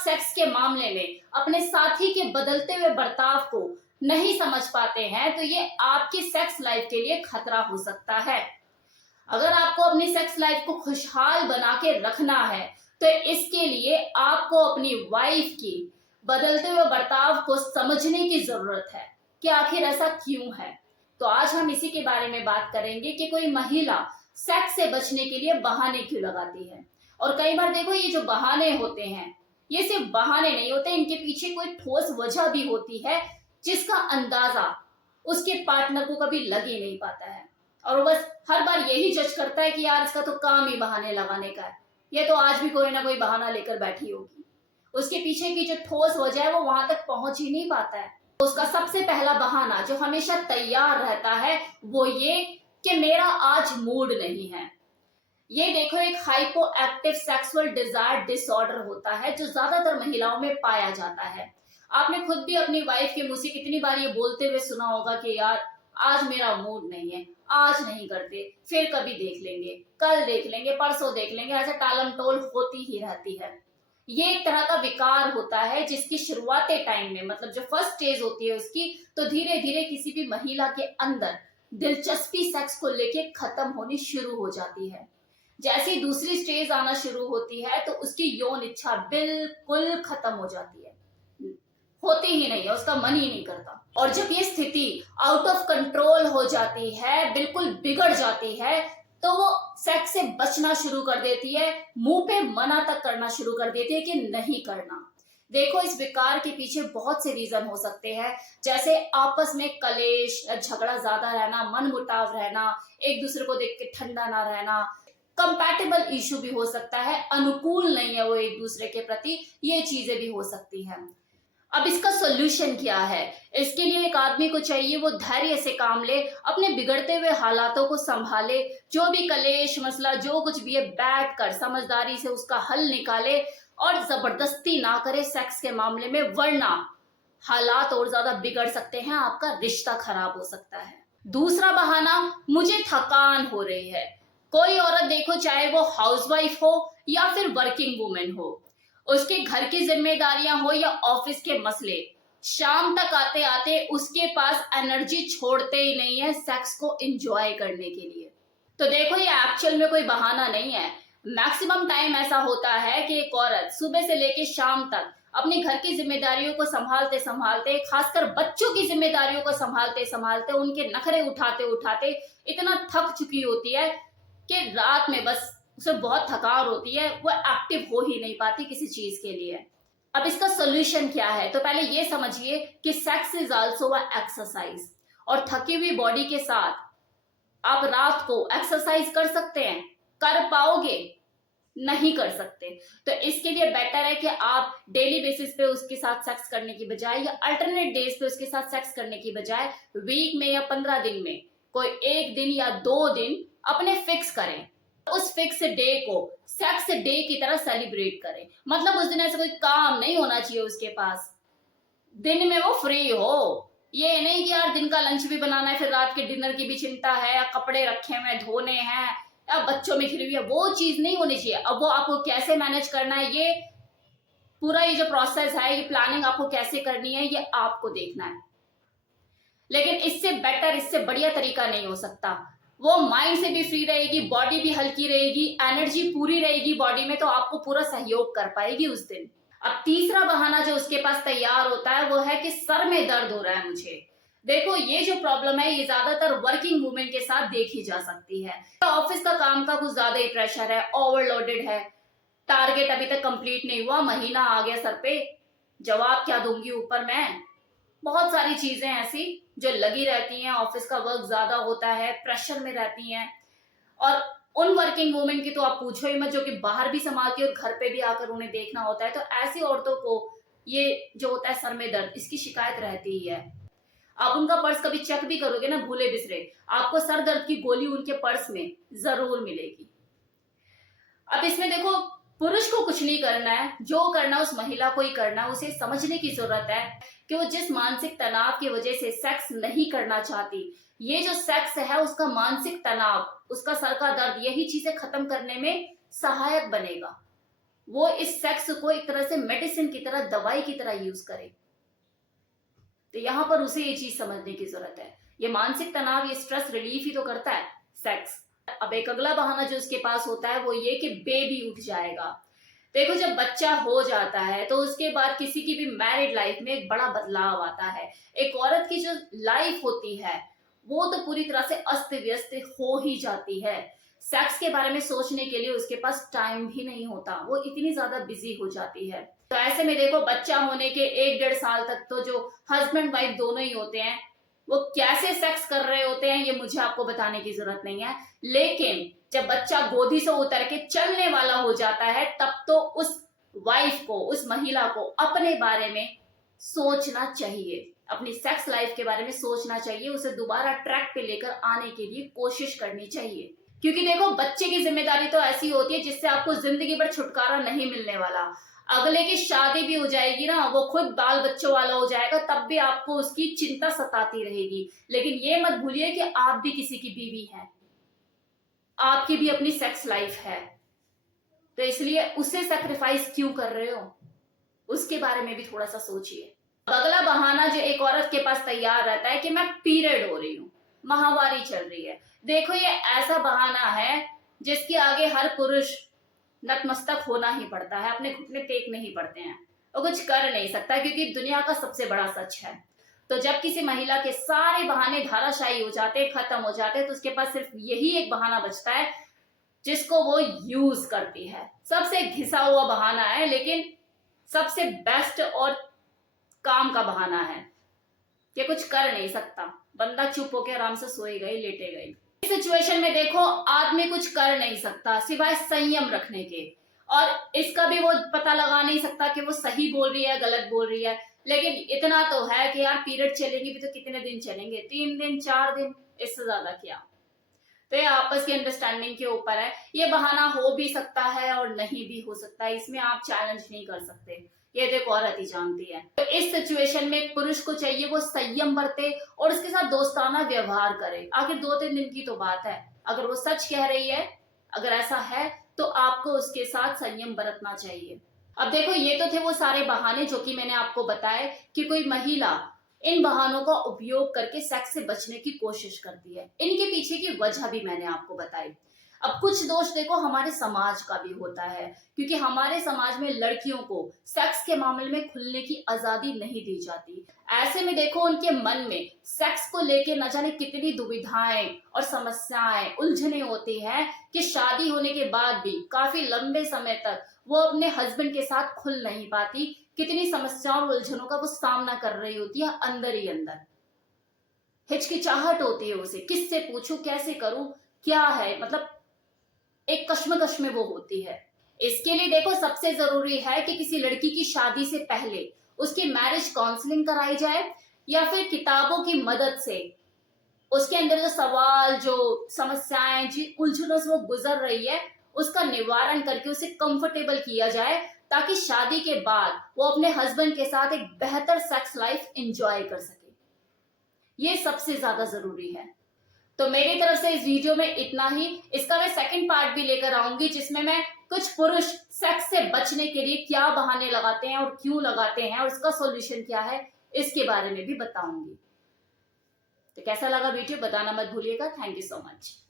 Sex के मामले में अपने साथी के बदलते हुए बर्ताव को नहीं समझ पाते हैं तो ये आपकी सेक्स लाइफ के लिए खतरा हो सकता है। अगर आपको अपनी सेक्स लाइफ को खुशहाल बना के रखना है तो इसके लिए आपको अपनी वाइफ की बदलते हुए बर्ताव को समझने की जरूरत है कि आखिर ऐसा क्यों है। तो आज हम इसी के बारे में बात करेंगे कि कोई महिला सेक्स से बचने के लिए बहाने क्यों लगाती है। और कई बार देखो, ये जो बहाने होते हैं ये सिर्फ बहाने नहीं होते, इनके पीछे कोई ठोस वजह भी होती है जिसका अंदाजा उसके पार्टनर को कभी लग ही नहीं पाता है। और वो बस हर बार यही जज करता है कि यार इसका तो काम ही बहाने लगाने का है, ये तो आज भी कोई ना कोई बहाना लेकर बैठी होगी। उसके पीछे की जो ठोस वजह है वो वहां तक पहुंच ही नहीं पाता है। तो उसका सबसे पहला बहाना जो हमेशा तैयार रहता है वो ये कि मेरा आज मूड नहीं है। ये देखो, एक hypo active sexual desire disorder होता है जो ज्यादातर महिलाओं में पाया जाता है। आपने खुद भी अपनी वाइफ के मुंह से कितनी बार ये बोलते हुए सुना होगा कि यार आज मेरा मूड नहीं है, आज नहीं करते, फिर कभी देख लेंगे, कल देख लेंगे, परसों देख लेंगे, ऐसे टालम टोल होती ही रहती है। ये एक तरह का विकार होता है जिसकी शुरुआती टाइम में, मतलब जो फर्स्ट स्टेज होती है उसकी, तो धीरे धीरे किसी भी महिला के अंदर दिलचस्पी सेक्स को लेके खत्म होनी शुरू हो जाती है। जैसे ही दूसरी स्टेज आना शुरू होती है तो उसकी यौन इच्छा बिल्कुल खत्म हो जाती है, होती ही नहीं है, उसका मन ही नहीं करता। और जब ये स्थिति आउट ऑफ कंट्रोल हो जाती है, बिल्कुल बिगड़ जाती है, तो वो सेक्स से बचना शुरू कर देती है, मुंह पे मना तक करना शुरू कर देती है कि नहीं करना। देखो, इस विकार के पीछे बहुत से रीजन हो सकते हैं, जैसे आपस में कलेश, झगड़ा ज्यादा रहना, मन मुटाव रहना, एक दूसरे को देख के ठंडा ना रहना, कंपैटिबल इशू भी हो सकता है, अनुकूल नहीं है वो एक दूसरे के प्रति, ये चीजें भी हो सकती हैं। अब इसका सोल्यूशन क्या है? इसके लिए एक आदमी को चाहिए वो धैर्य से काम ले, अपने बिगड़ते हुए हालातों को संभाले, जो भी कलेश मसला जो कुछ भी है बैठ कर समझदारी से उसका हल निकाले और जबरदस्ती ना करे सेक्स के मामले में, वरना हालात और ज्यादा बिगड़ सकते हैं, आपका रिश्ता खराब हो सकता है। दूसरा बहाना, मुझे थकान हो रही है। कोई औरत देखो, चाहे वो हाउसवाइफ हो या फिर वर्किंग वुमेन हो, उसके घर की जिम्मेदारियां हो या ऑफिस के मसले, शाम तक आते आते उसके पास एनर्जी छोड़ते ही नहीं है सेक्स को एंजॉय करने के लिए। तो देखो, ये एक्चुअल में कोई बहाना नहीं है। मैक्सिमम टाइम ऐसा होता है कि एक औरत सुबह से लेकर शाम तक अपने घर की जिम्मेदारियों को संभालते संभालते, खासकर बच्चों की जिम्मेदारियों को संभालते संभालते, उनके नखरे उठाते उठाते इतना थक चुकी होती है कि रात में बस उसे बहुत थकान होती है, वो एक्टिव हो ही नहीं पाती किसी चीज के लिए। अब इसका सोल्यूशन क्या है? तो पहले ये समझिए कि sex is also a exercise, और थकी हुई बॉडी के साथ आप रात को एक्सरसाइज कर सकते हैं? कर पाओगे? नहीं कर सकते। तो इसके लिए बेटर है कि आप डेली बेसिस पे उसके साथ सेक्स करने की बजाय या अल्टरनेट डेज पे उसके साथ सेक्स करने की बजाय वीक में या 15 दिन में कोई एक दिन या 2 दिन अपने फिक्स करें। उस फिक्स डे को सेक्स डे की तरह सेलिब्रेट करें। मतलब उस दिन ऐसा कोई काम नहीं होना चाहिए उसके पास, दिन में वो फ्री हो। ये नहीं कि यार दिन का लंच भी बनाना है, फिर रात के डिनर की भी चिंता है, या कपड़े रखे हुए धोने हैं, या बच्चों में खिली हुई है, वो चीज नहीं होनी चाहिए। अब वो आपको कैसे मैनेज करना है, ये पूरा ये जो प्रोसेस है, ये प्लानिंग आपको कैसे करनी है, ये आपको देखना है। लेकिन इससे बेटर, इससे बढ़िया तरीका नहीं हो सकता। वो माइंड से भी फ्री रहेगी, बॉडी भी हल्की रहेगी, एनर्जी पूरी रहेगी बॉडी में, तो आपको पूरा सहयोग कर पाएगी उस दिन। अब तीसरा बहाना जो उसके पास तैयार होता है वो है कि सर में दर्द हो रहा है मुझे। देखो, ये जो प्रॉब्लम है ये ज्यादातर वर्किंग वुमेन के साथ देखी जा सकती है। ऑफिस का काम का कुछ ज्यादा ही प्रेशर है, ओवरलोडेड है, टारगेट अभी तक कंप्लीट नहीं हुआ, महीना आ गया सर पे, जवाब क्या दूंगी ऊपर मैं, बहुत सारी चीजें ऐसी जो लगी रहती हैं, ऑफिस का वर्क ज्यादा होता है, प्रेशर में रहती हैं। और उन वर्किंग वुमेन की तो आप पूछो ही मत, जो कि बाहर भी संभालती है और घर पे भी आकर उन्हें देखना होता है। तो ऐसी औरतों को ये जो होता है सर में दर्द, इसकी शिकायत रहती ही है। आप उनका पर्स कभी चेक भी करोगे ना, भूले बिसरे, आपको सर दर्द की गोली उनके पर्स में जरूर मिलेगी। अब इसमें देखो, पुरुष को कुछ नहीं करना है, जो करना उस महिला को ही करना है। उसे समझने की जरूरत है कि वो जिस मानसिक तनाव की वजह से सेक्स नहीं करना चाहती, ये जो सेक्स है उसका मानसिक तनाव, उसका सर का दर्द, यही चीजें खत्म करने में सहायक बनेगा। वो इस सेक्स को एक तरह से मेडिसिन की तरह, दवाई की तरह यूज करे। तो यहाँ पर उसे ये चीज समझने की जरूरत है। ये मानसिक तनाव, ये स्ट्रेस रिलीफ ही तो करता है सेक्स। अब एक अगला बहाना जो उसके पास होता है वो ये कि बेबी उठ जाएगा। देखो, जब बच्चा हो जाता है तो उसके बाद किसी की भी मैरिड लाइफ में एक बड़ा बदलाव आता है। एक औरत की जो लाइफ होती है वो तो पूरी तरह से अस्त व्यस्त हो ही जाती है। सेक्स के बारे में सोचने के लिए उसके पास टाइम भी नहीं होता, वो इतनी ज्यादा बिजी हो जाती है। तो ऐसे में देखो, बच्चा होने के 1-1.5 साल तक तो जो हस्बैंड वाइफ दोनों ही होते हैं वो कैसे सेक्स कर रहे होते हैं ये मुझे आपको बताने की जरूरत नहीं है। लेकिन जब बच्चा गोदी से उतर के चलने वाला हो जाता है तब तो उस वाइफ को, उस महिला को अपने बारे में सोचना चाहिए, अपनी सेक्स लाइफ के बारे में सोचना चाहिए, उसे दोबारा ट्रैक पे लेकर आने के लिए कोशिश करनी चाहिए। क्योंकि देखो, बच्चे की जिम्मेदारी तो ऐसी होती है जिससे आपको जिंदगी भर छुटकारा नहीं मिलने वाला। अगले की शादी भी हो जाएगी ना, वो खुद बाल बच्चों वाला हो जाएगा, तब भी आपको उसकी चिंता सताती रहेगी। लेकिन ये मत भूलिए कि आप भी किसी की बीवी हैं, आपकी भी अपनी सेक्स लाइफ है। तो इसलिए उसे सैक्रिफाइस क्यों कर रहे हो, उसके बारे में भी थोड़ा सा सोचिए। अगला बहाना जो एक औरत के पास तैयार रहता है कि मैं पीरियड हो रही हूँ, माहवारी चल रही है। देखो, ये ऐसा बहाना है जिसके आगे हर पुरुष नतमस्तक होना ही पड़ता है, अपने घुटने टेक नहीं पड़ते हैं, वो कुछ कर नहीं सकता, क्योंकि दुनिया का सबसे बड़ा सच है। तो जब किसी महिला के सारे बहाने धाराशायी हो जाते, खत्म हो जाते, तो उसके पास सिर्फ यही एक बहाना बचता है जिसको वो यूज करती है। सबसे घिसा हुआ बहाना है, लेकिन सबसे बेस्ट और काम का बहाना है। ये कुछ कर नहीं सकता, बंदा चुप होकर आराम से सोएगा ही, लेटेगा ही। इस सिचुएशन में देखो, आदमी कुछ कर नहीं सकता सिवाय संयम रखने के, और इसका भी वो पता लगा नहीं सकता कि वो सही बोल रही है गलत बोल रही है। लेकिन इतना तो है कि यार, पीरियड चलेंगे भी तो कितने दिन चलेंगे, 3 दिन 4 दिन, इससे ज्यादा क्या। तो ये आपस की अंडरस्टैंडिंग के ऊपर है। ये बहाना हो भी सकता है और नहीं भी हो सकता है, इसमें आप चैलेंज नहीं कर सकते, ये तो एक औरत ही जानती है। तो इस सिचुएशन में पुरुष को चाहिए वो संयम बरते और उसके साथ दोस्ताना व्यवहार करे। आखिर 2-3 दिन की तो बात है, अगर वो सच कह रही है, अगर ऐसा है तो आपको उसके साथ संयम बरतना चाहिए। अब देखो, ये तो थे वो सारे बहाने जो कि मैंने आपको बताए कि कोई महिला इन बहानों का उपयोग करके सेक्स से बचने की कोशिश करती है। इनके पीछे की वजह भी मैंने आपको बताई। अब कुछ दोष देखो हमारे समाज का भी होता है, क्योंकि हमारे समाज में लड़कियों को सेक्स के मामले में खुलने की आजादी नहीं दी जाती। ऐसे में देखो, उनके मन में सेक्स को लेके न जाने कितनी दुविधाएं और समस्याएं, उलझने होती हैं कि शादी होने के बाद भी काफी लंबे समय तक वो अपने हस्बैंड के साथ खुल नहीं पाती। कितनी समस्याओं और उलझनों का वो सामना कर रही होती है, अंदर ही अंदर हिचकिचाहट होती है उसे, किससे पूछूं, कैसे करूं, क्या है, मतलब एक कश्मकश में वो होती है। इसके लिए देखो, सबसे जरूरी है कि किसी लड़की की शादी से पहले उसकी मैरिज काउंसलिंग कराई जाए, या फिर किताबों की मदद से उसके अंदर जो सवाल, जो समस्याएं, जी उलझनों से वो गुजर रही है, उसका निवारण करके उसे कंफर्टेबल किया जाए, ताकि शादी के बाद वो अपने हस्बैंड के साथ एक बेहतर सेक्स लाइफ एंजॉय कर सके। ये सबसे ज्यादा जरूरी है। तो मेरी तरफ से इस वीडियो में इतना ही। इसका मैं सेकंड पार्ट भी लेकर आऊंगी, जिसमें मैं कुछ पुरुष सेक्स से बचने के लिए क्या बहाने लगाते हैं और क्यों लगाते हैं और इसका सॉल्यूशन क्या है, इसके बारे में भी बताऊंगी। तो कैसा लगा वीडियो बताना मत भूलिएगा। Thank you so much.